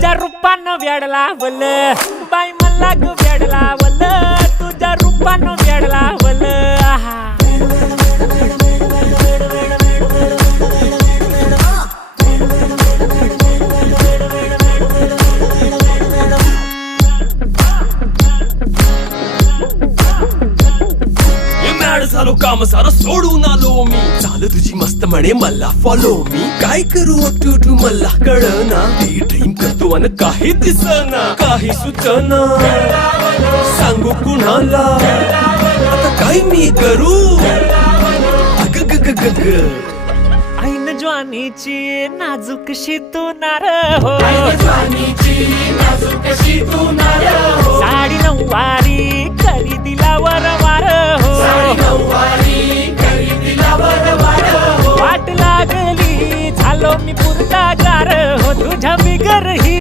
तुझ्या रूपानं वेड लावल बाई मला ग वेड लावल तुझ्या रूपानं वेड लावल आहा झालो काम सारं सोडून आलो मी चाल तुझी मस्त म्हणे मला फॉलो मी काय करू टू मला कळना ती ड्रीम करतो अन काही दिसना काही सुचना सांगू कुणाला आता काय मी करू अग ग ग ग ग ऐन ज्वानीची नाजूकशी तू नार हो साडी नऊवारी करी दिला वरवार हो वाट लागली झालो मी पुरता गार हो तुझ्या बिगर ही